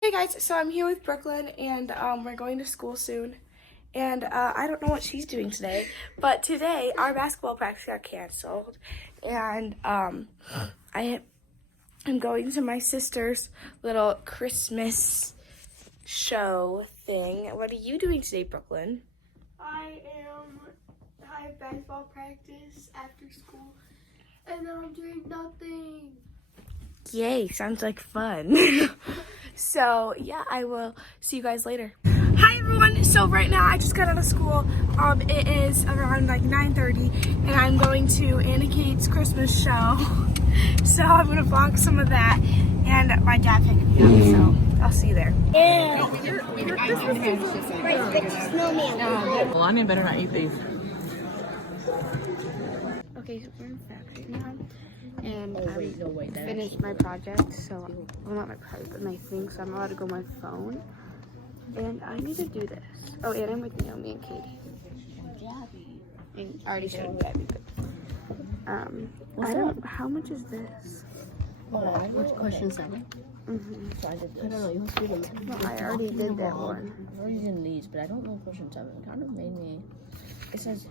Hey guys, so I'm here with Brooklyn, and we're going to school soon, and I don't know what she's doing today, but today our basketball practice got canceled, and I am going to my sister's little Christmas show thing. What are you doing today, Brooklyn? I have basketball practice after school, and then I'm doing nothing. Yay, sounds like fun. So yeah, I will see you guys later. Hi everyone, so right now I just got out of school. It is around like 9:30, and I'm going to Anna Kate's Christmas show. So I'm gonna vlog some of that, and my dad picked me up, so I'll see you there. Yeah. Well, I better not eat these. Okay, so we're in factory now, and I finished my project, so, well, not my project, but my thing, so I'm allowed to go on my phone, and I need to do this. Oh, and I'm with Naomi and Katie. And I already showed you Gabby, but, I don't, how much is this? What's question 7? Mm-hmm. So I did this. I don't know, you must do them. Well, I already did that one. I've already done these, but I don't know question 7. It kind of made me. It says,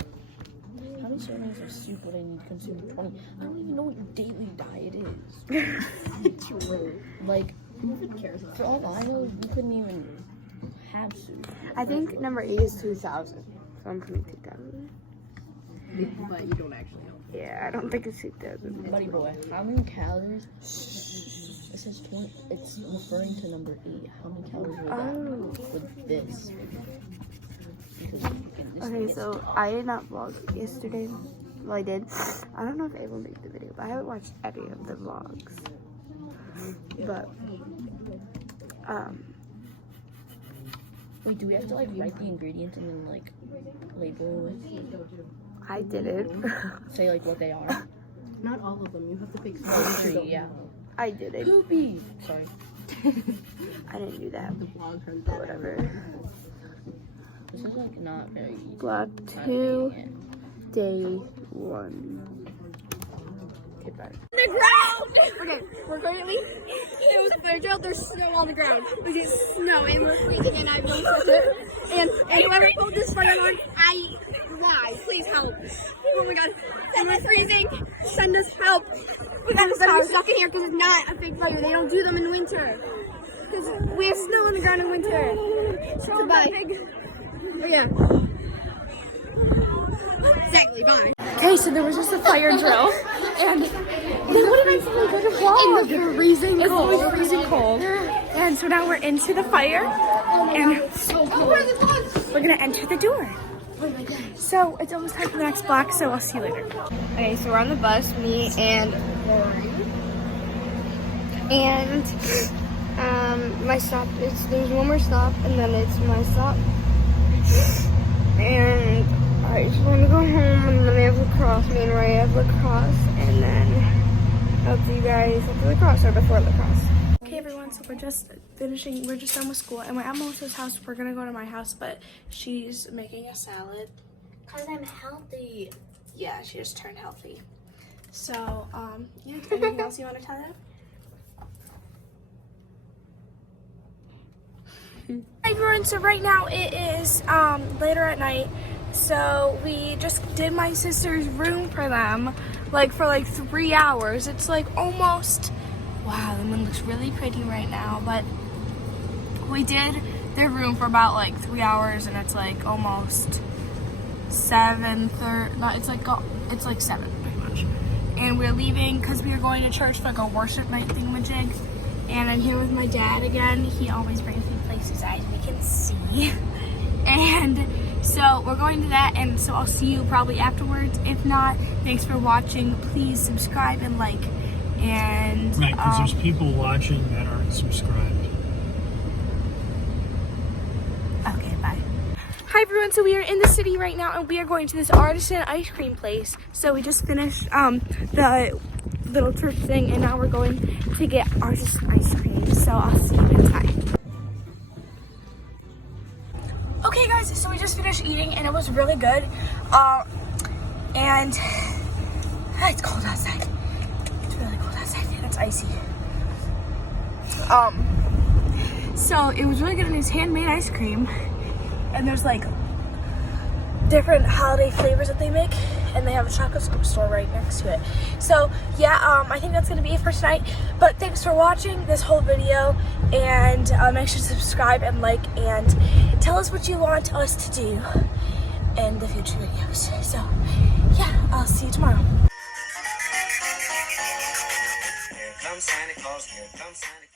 how many servings of soup would I need to consume 20? I don't even know what your daily diet is. True. Like, Who even cares? for all I know, you couldn't even have soup. I think number 8 is 2,000, so I'm gonna take that one. But you don't actually know. Yeah, I don't think it's 2,000. Buddy boy, how many calories? It says 20. It's referring to number 8. How many calories would that with this? Because this Okay, so I did not vlog yesterday. Well, I did. I don't know if Ava made the video, but I haven't watched any of the vlogs. But, wait, do we have to like write the ingredients and then like label it with? I didn't. Say like what they are. Not all of them. You have to pick Poultry, yeah. I didn't. Poopy. Sorry. I didn't do that. The vlog heard But that. whatever. This is like not very easy. Vlog 2, day 1. Okay, bye. The ground! Okay, we're currently, it was Virgil, there's snow on the ground. There's snow and we're freezing and I really touch it. And whoever pulled this fire alarm, why? Please help. Oh my god. And we're freezing. Send us help. We got to be stuck in here because it's not a big fire. They don't do them in winter. Because we have snow on the ground in winter. So bye. Oh yeah. Exactly, bye. Okay, so there was just a fire drill, and then what did I say? Like a vlog. In the freezing It cold. was freezing cold, and so now we're into the fire, and we're gonna enter the door. So it's almost time for the next block, so I'll see you later. Okay, so we're on the bus, me and Lauren. And my stop is, there's one more stop, and then it's my stop. And I just want to go home, and then we have lacrosse. Me and Ray have lacrosse, and then I'll see you guys after lacrosse or before lacrosse. Okay, everyone, so we're just done with school, and we're at Melissa's house. We're gonna go to my house, but she's making a salad. Because I'm healthy. Yeah, she just turned healthy. So, yeah, anything else you want to tell them? Hi everyone, so right now it is later at night, so we just did my sister's room for them, for like 3 hours. It's like almost, wow, the moon looks really pretty right now, but we did their room for about like 3 hours, and it's like almost 7:30, no, it's like 7 pretty much. And we're leaving because we are going to church for like a worship night thingamajig. And I'm here with my dad again. He always brings me places as we can see. And so we're going to that, and so I'll see you probably afterwards. If not, thanks for watching. Please subscribe and like. And right, because there's people watching that aren't subscribed. Okay, bye. Hi everyone, so we are in the city right now, and we are going to this artisan ice cream place. So we just finished the little church thing, and now we're going to get artisan ice cream. So I'll see you inside. Okay guys, so we just finished eating, and it was really good. And it's cold outside. It's really cold. it's icy. So it was really good, and it's handmade ice cream, and there's like different holiday flavors that they make, and they have a chocolate scoop store right next to it. So yeah, I think that's gonna be it for tonight, but thanks for watching this whole video, and make sure to subscribe and like, and tell us what you want us to do in the future videos. So yeah, I'll see you tomorrow. Here comes Santa Claus, here comes Santa Claus.